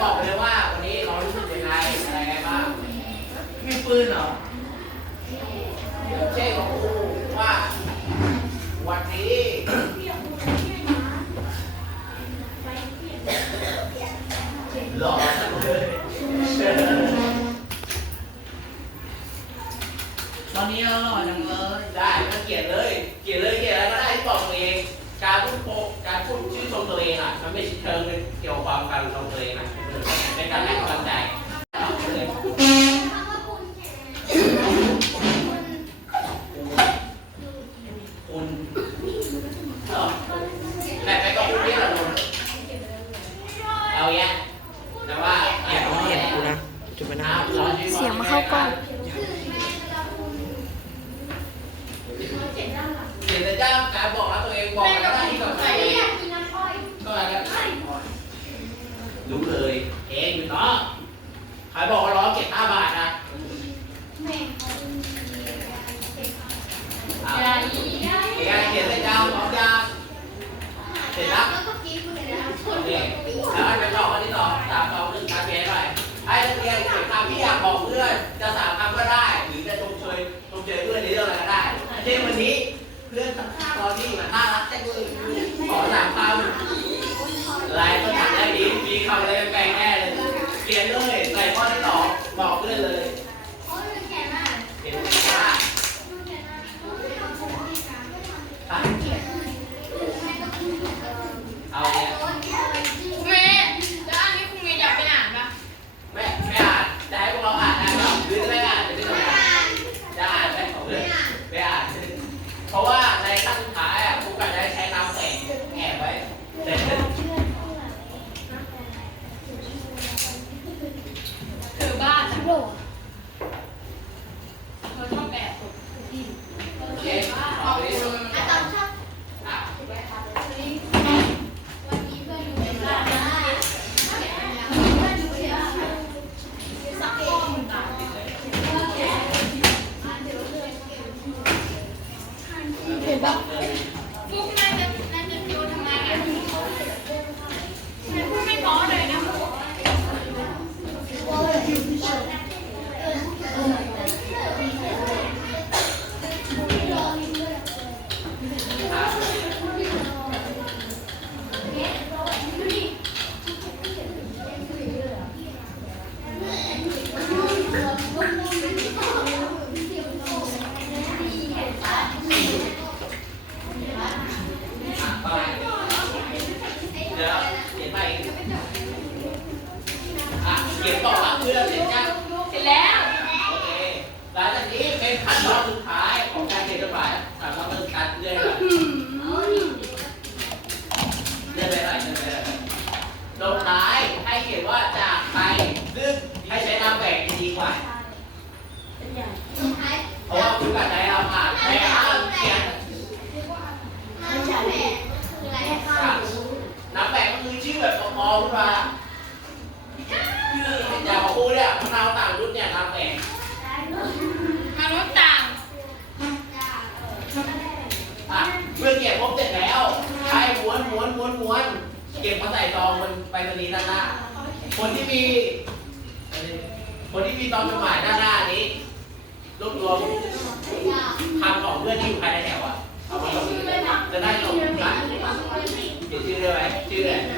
บอกเลยว่าวันนี้เรารู้สึกยังไงอะไรไงบ้าง มีปืนเหรอเดี๋ยวเช็คของครูว่าวันนี้หล่อจังเลยตอนนี้เราหล่อจังเลยได้ก็เขียนเลยเขียนเลยเขียนอะไรก็ได้ที่บอกตัวเองการพูดโพการพูดชื่นชมตัวเองอะ มันไม่ใช่เชิงเป็นเกี่ยวกับความการชมตัวเองนะเป็นการให้กำลังใจเอาเลยคุณเออแต่ไปก็พูดเรียกเราเอาแยะแต่ว่า อยากเห็นกูนะจุดมานะ เสียงมาเข้ากล้อง เขียนแต่เจ้าการบอกแล้วตัวเองบอกอะไรก็ได้ที่บอกตัวเองก็อะไรก็รู้ เลยเองอยู่เนาะใครบอกว่าร้องเก็บห้าบาทนะอะเขียนเขียนแต่เจ้าสองยางเสร็จแล้วโอเคแล้วอันเป็นต่อข้อที่สองสามสองหนึ่งการเขียนหน่อยให้นักเรียนเขียนคำที่อยากบอกเพื่อนจะสามคำก็ได้ หรือจะชมเชยชมเชยเพื่อนในเรื่องอะไรก็ได้เช่นวันนี้เพื่อนข้างๆเรานี่มันน่ารักจังเลยขอส คือชื่อแบอๆขึ้นมาอย่างของคูเนี่ยมะนาวต่างรุ่นเนี่ยน้ำแบ่งมนุษย์ต่างอะเมื่อเก็บครบเสร็จแล้วให้ม้วนม้วนม้วนม้วนเก็บมาใส่ซองบนไปรษณีย์ด้านหน้า คนที่มี คนที่มีซองจดหมายด้านหน้านี้รวบรวมคำของเพื่อนที่อยู่ภายในแถวอะเอามาลงจะได้ลงอะเขียนชื่อได้ไหมชื่ออะไ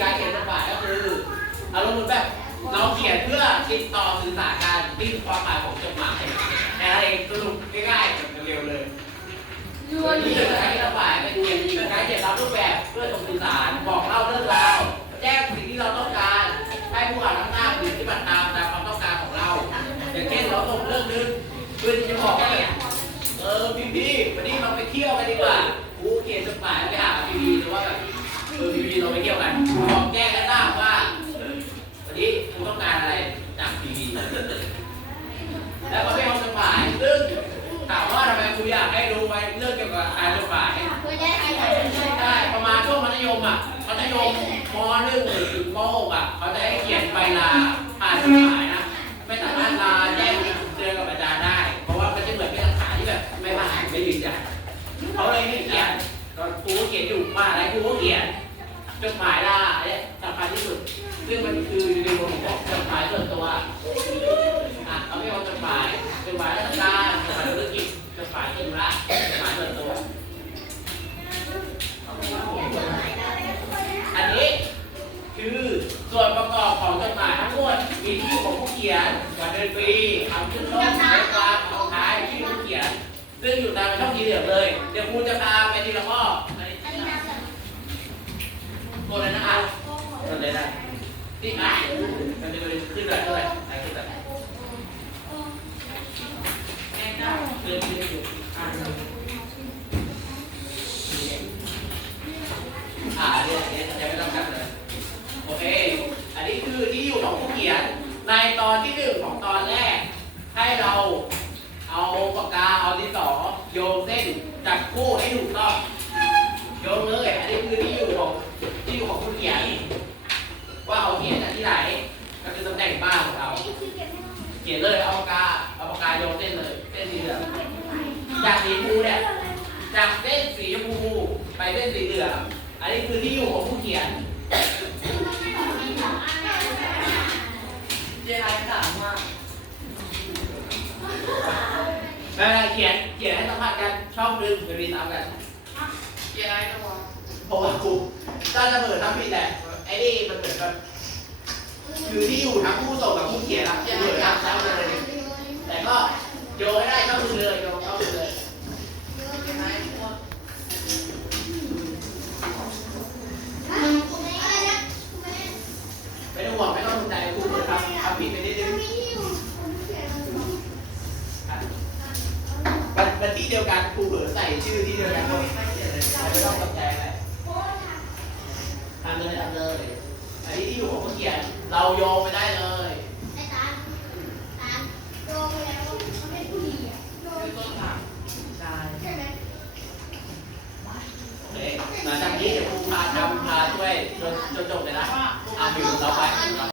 การเขียนบทบาทก็คืออารมณ์แบบเราเขียนเพื่อติดต่อสื่อสารกันนี่คือความหมายของจดหมายอะไรสรุปง่ายๆเร็วๆเลยยั่การเขียนบทบาทเป็นเขียนการเขียนรับรูปแบบเพื่อส่งสื่อสารบอกเล่าเรื่องราวแจ้งสิ่งที่เราต้องการให้ผู้อ่านทั้งหน้าหรือที่บัตรตามตามความต้องการของเรา อย่างเช่นเราส่งเรื่องนึงเพื่อที่จะบอก ลูกหลายประมาณช่วงมัธยมอะมัธยมมหนึ่งถึงมหกอะเขาจะให้เขียนใบลาผ่านจดหมายนะไม่สามารถลาแจ้งเจอกับอาจารย์ได้ เพราะว่ามันจะเหมือนเป็นหลักฐานที่แบบไม่ผ่านไม่ยืนยันเขาเลยให้เขียนก็ครูเขียนอยู่ว่าอะไรครูเขียนจดหมายลา นวันเดือนปีคำขึ้นต้นเรื่องความคำท้ายที่ผู้เขียน ซึ่งอยู่ตามช่องสีเหลืองเลย เดี๋ยวครูจะพาไปทีละข้อตัวอะไรนะอะตัวอะไรนะที่อะมันจะเป็นขึ้นแบบเท่าไหร่ไหนขึ้นแบบแม่จ้าขึ้นขึ้นอยู่อะอะอันนี้อันนี้ยังไม่ต้องจับเลย โอเค อันนี้คือที่อยู่ของผู้เขียน ในตอนที่หนึ่งของตอนแรก ให้เราเอาปากกาเอาดินสอโยงเส้นจับคู่ให้ถูกต้องโยงเลยอันนี้คือที่อยู่ของที่อยู่ของผู้เขียนว่าเขาเขียนจากที่ไหน ก็คือตำแหน่งบ้านของเรา เขียนเลยเอาปากกาเอาปากกาโยงเส้นเลยเส้นสีเหลืองจากสีชมพูเนี่ยจากเส้นสีชมพูไปเส้นสีเหลืองอันนี้คือที่อยู่ของผู้เขียน เจ๊ไอ้ถามว่าไม่เป็นไรเขียนเขียนให้สัมผัสกันช่องดึงจะมีตามกันเขียนอ้จะว่าเพราะว่าครูถ้าจะเปิดทำผิดแหละไอ้นี่มันเหมือนกับคือที่อยู่ทั้งผู้ส่งกับผู้เขียนอะเหมือนกันซ้ำเลยแต่ก็โยงให้ได้ช่องดึงเลยโยงช่องหนึ่งเลย เจ๊ไอ้ว่า ไม่ต้องห่วงไม่ต้องสนใจครูเปิด ปิดไปนิดนึงมันมันที่เดียวกันครูเผลอใส่ชื่อที่เดียวกันไม่ต้องสนใจอะไรทำเลยทำเลยไอ้ที่อยู่ของผู้เขียนเราโยงไปได้เลยคือต้นถามใช่โอเคหลังจากนี้เดี๋ยวครูพาทำพาช่วยจนจบเลยนะอ่านอยู่เราไปเรา